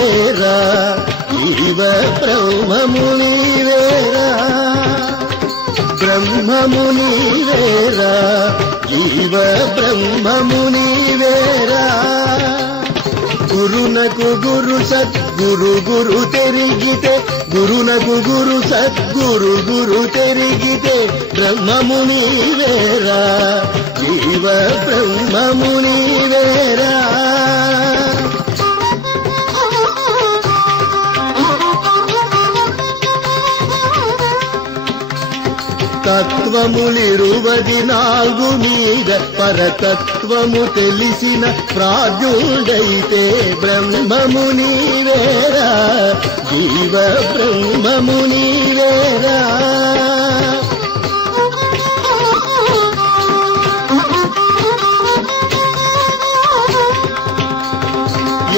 నీవేరా జీవ బ్రహ్మము నీవేరా బ్రహ్మము నీవేరా జీవ బ్రహ్మము నీవేరా గురునకు గురు సద్గురు గురు తెరిగితే గురునకు గురు సద్గురు గురు తెరిగితే బ్రహ్మము నీవేరా జీవ బ్రహ్మము నీవేరా తత్వములిరువదినాలుగు మీద పరతత్వము తెలిసిన ప్రాజ్ఞుడైతే బ్రహ్మము నీవేరా జీవ బ్రహ్మము నీవేరా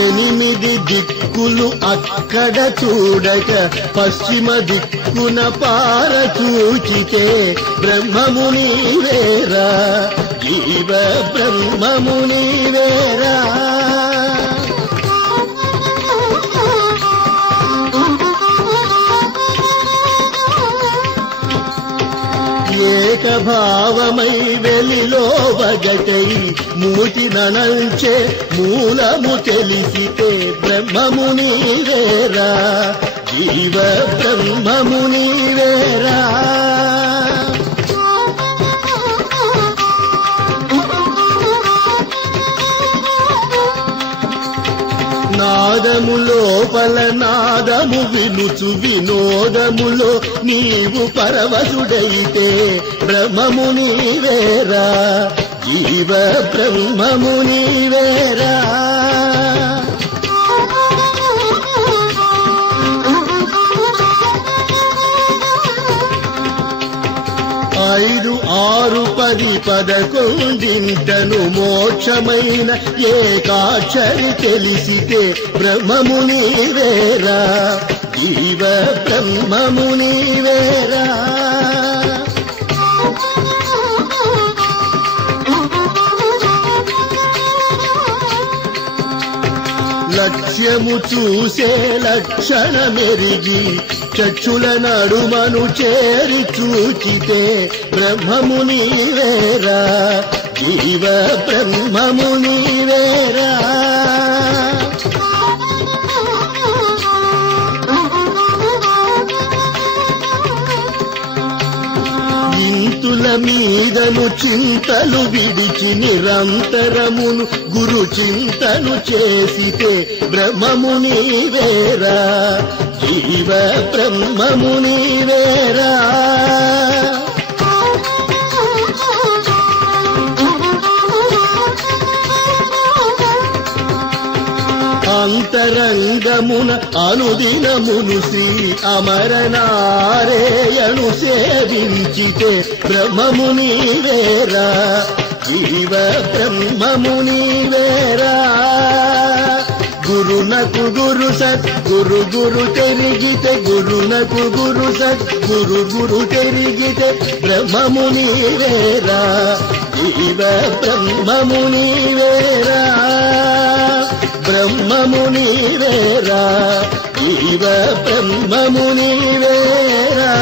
ఎనిమిది దిక్కులు అక్కడ చూడక పశ్చిమ దిక్కున పారచూచితే బ్రహ్మము నీవేరా జీవ బ్రహ్మము నీవేరా ఏకభావమై వెలిలో వగటై మూతినంచే మూలము తెలిసితే బ్రహ్మము నీవేరా జీవ బ్రహ్మము నీవేరా నాదము లోపల నాదము వినుచు వినోదములో నీవు పరవశుడైతే బ్రహ్మము నీవేరా జీవ బ్రహ్మము నీవేరా ఐదు ఆరు పది పదకొండింటను మోక్షమైన ఏకాక్షరి తెలిసితే బ్రహ్మము నీవేరా జీవ బ్రహ్మము నీవేరా లక్ష్యము చూసే లక్షణమెరిగి చక్షుల నడుమను చేరి చూచితే బ్రహ్మము నీవేరా జీవ బ్రహ్మము నీవేరా ఇంతుల మీదను చింతలు విడిచి నిరంతరమును గురు చింతను చేసితే బ్రహ్మము నీవేరా జీవ బ్రహ్మము నీవేరా అంతరంగమున అనుదినమును శ్రీ అమరనారేయను సేవించితే బ్రహ్మము నీవేరా జీవ బ్రహ్మము నీవేరా గురునకు గురు సద్గురు గురు తెరిగితే గురునకు గురు సద్గురు గురు తెరిగితే బ్రహ్మము నీవేరా జీవ బ్రహ్మము నీవేరా బ్రహ్మము నీవేరా జీవ బ్రహ్మము నీవేరా